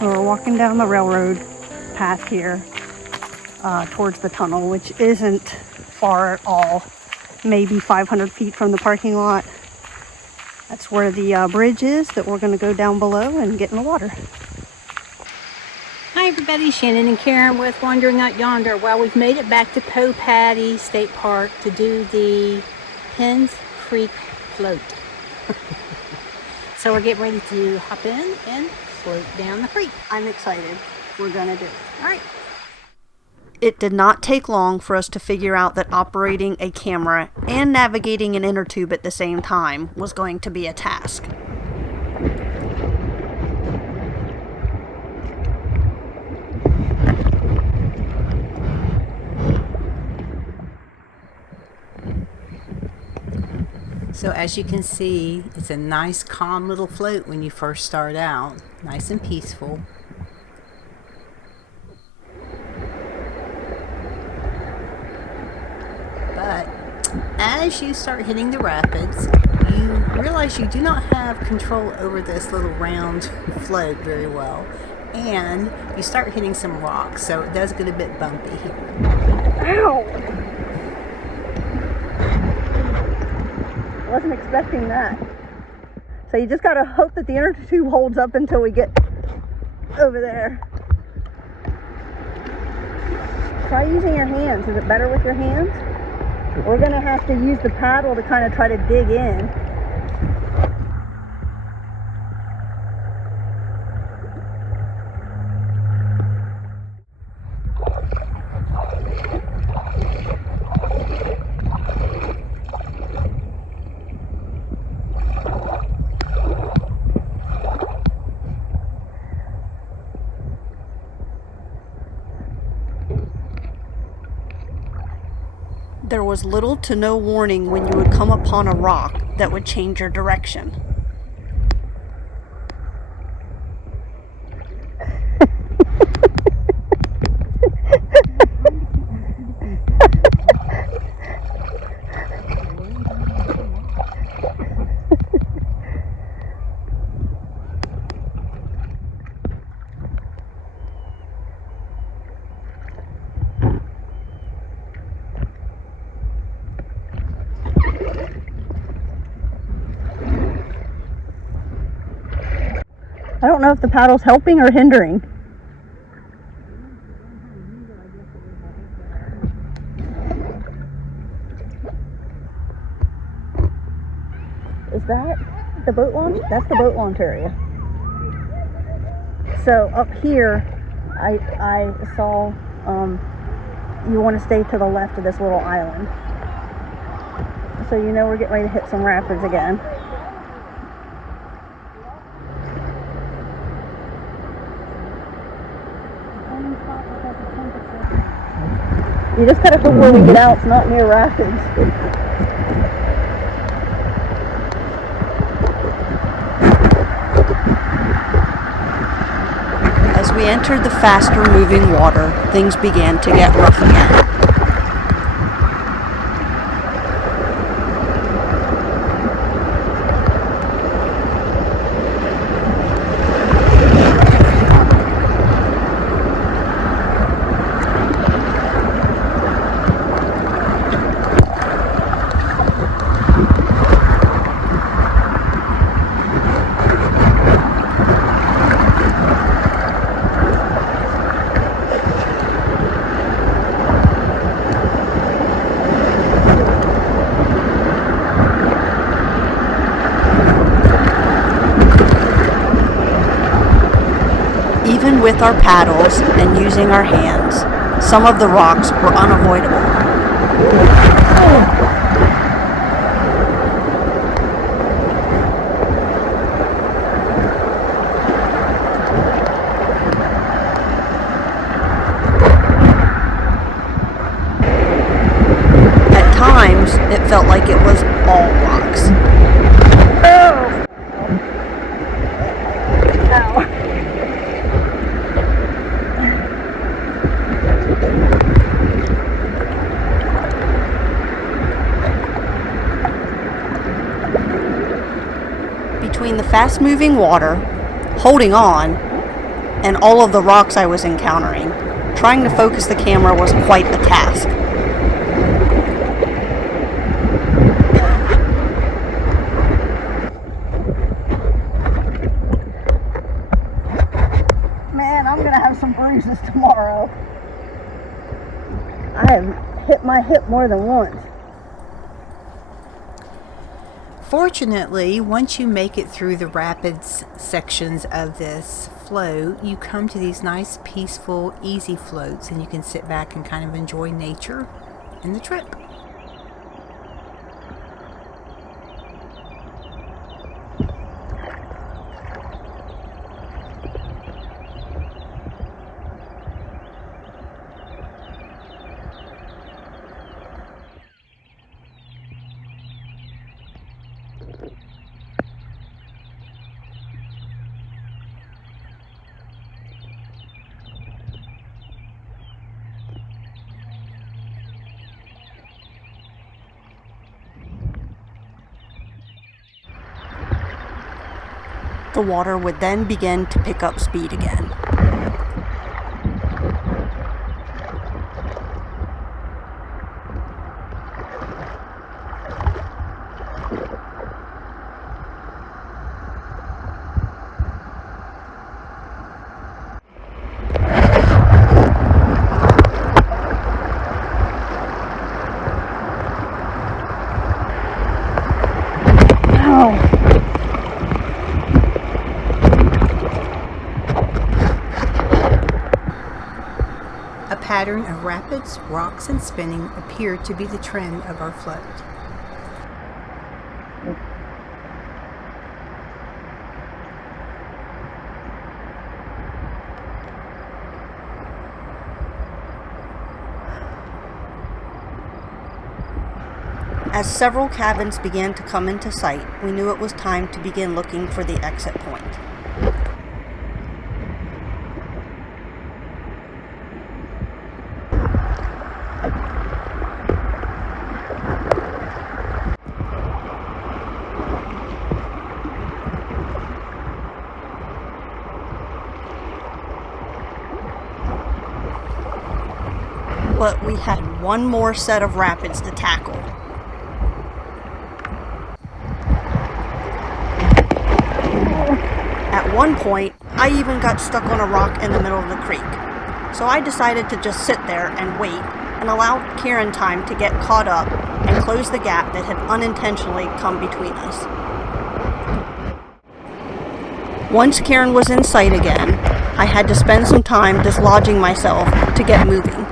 So we're walking down the railroad path here towards the tunnel, which isn't far at all, maybe 500 feet from the parking lot. That's where the bridge is that we're going to go down below and get in the water. Hi everybody, Shannon and Karen with Wandering Out Yonder. Well, we've made it back to Poe Patty State Park to do the Penns Creek float. So we're getting ready to hop in and float down the creek. I'm excited. We're going to do it. All right. It did not take long for us to figure out that operating a camera and navigating an inner tube at the same time was going to be a task. So as you can see, it's a nice calm little float when you first start out. Nice and peaceful. But as you start hitting the rapids, you realize you do not have control over this little round float very well. And you start hitting some rocks, so it does get a bit bumpy here. Ow! Wasn't expecting that. So you just gotta hope that the inner tube holds up until we get over there. Try using your hands. Is it better with your hands? We're gonna have to use the paddle to kind of try to dig in. There was little to no warning when you would come upon a rock that would change your direction. I don't know if the paddle's helping or hindering. Is that the boat launch? That's the boat launch area. So up here, I saw you want to stay to the left of this little island. So you know we're getting ready to hit some rapids again. You just gotta hope when we get out, it's not near rapids. As we entered the faster moving water, things began to get rough again. Even with our paddles and using our hands, some of the rocks were unavoidable. At times, it felt like it was all rocks. Oh! Ow. Between the fast-moving water, holding on, and all of the rocks I was encountering. Trying to focus the camera was quite a task. Man, I'm gonna have some bruises tomorrow. I have hit my hip more than once. Fortunately, once you make it through the rapids sections of this flow, you come to these nice, peaceful, easy floats, and you can sit back and kind of enjoy nature and the trip. The water would then begin to pick up speed again. A pattern of rapids, rocks, and spinning appeared to be the trend of our float. As several cabins began to come into sight, we knew it was time to begin looking for the exit point. But we had one more set of rapids to tackle. At one point, I even got stuck on a rock in the middle of the creek. So I decided to just sit there and wait and allow Karen time to get caught up and close the gap that had unintentionally come between us. Once Karen was in sight again, I had to spend some time dislodging myself to get moving.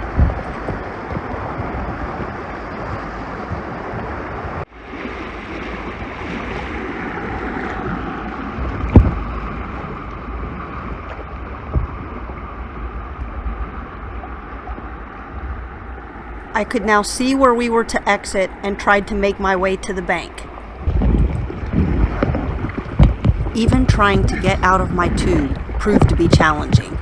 I could now see where we were to exit and tried to make my way to the bank. Even trying to get out of my tube proved to be challenging.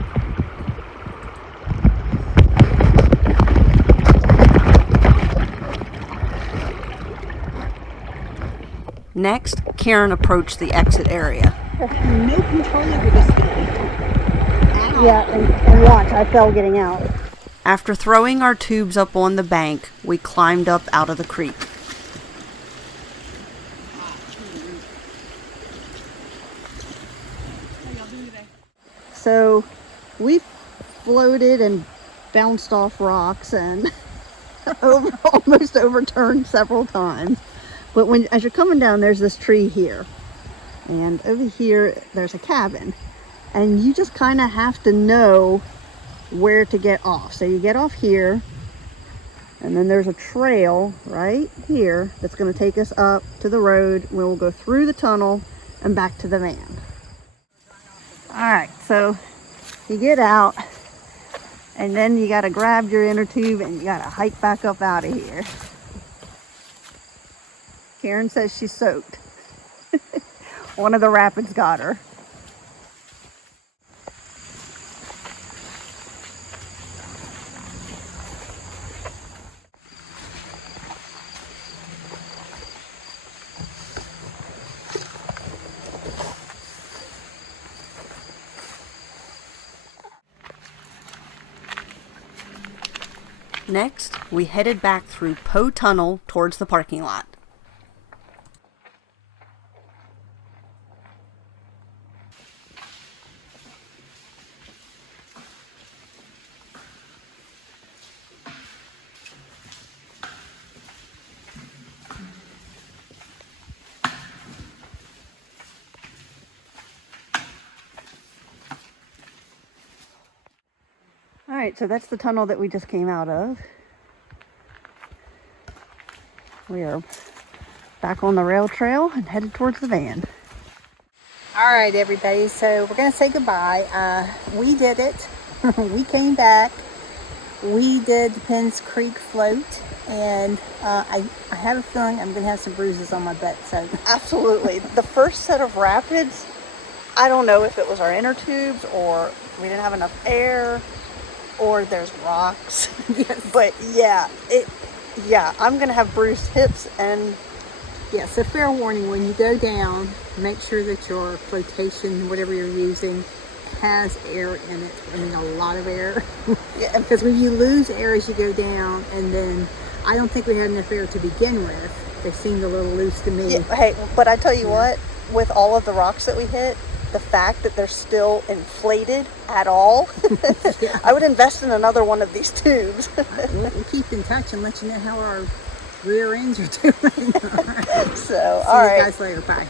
Next, Karen approached the exit area. No control over this thing. Yeah, and watch, I fell getting out. After throwing our tubes up on the bank, we climbed up out of the creek. So we floated and bounced off rocks and almost overturned several times. But as you're coming down, there's this tree here. And over here, there's a cabin. And you just kind of have to know where to get off. So you get off here, and then there's a trail right here that's going to take us up to the road. We'll go through the tunnel and back to the van. All right, so you get out, and then you got to grab your inner tube and you got to hike back up out of here. Karen says she's soaked. One of the rapids got her. Next, we headed back through Poe Tunnel towards the parking lot. Alright, so that's the tunnel that we just came out of. We are back on the rail trail and headed towards the van. All right, everybody, so we're going to say goodbye. We did it. We came back. We did the Penns Creek float, and I have a feeling I'm going to have some bruises on my butt. So Absolutely. The first set of rapids, I don't know if it was our inner tubes or we didn't have enough air or there's rocks. yes. But yeah, I'm going to have bruised hips and Yeah, so fair warning, when you go down, make sure that your flotation, whatever you're using, has air in it. I mean, a lot of air. yeah, Because when you lose air as you go down, and then I don't think we had enough air to begin with. They seemed a little loose to me. yeah, hey, but I tell you what, with all of the rocks that we hit, the fact that they're still inflated at all, Yeah. I would invest in another one of these tubes. We'll keep in touch and let you know how our rear ends are doing. So, See all you right. guys later. Bye.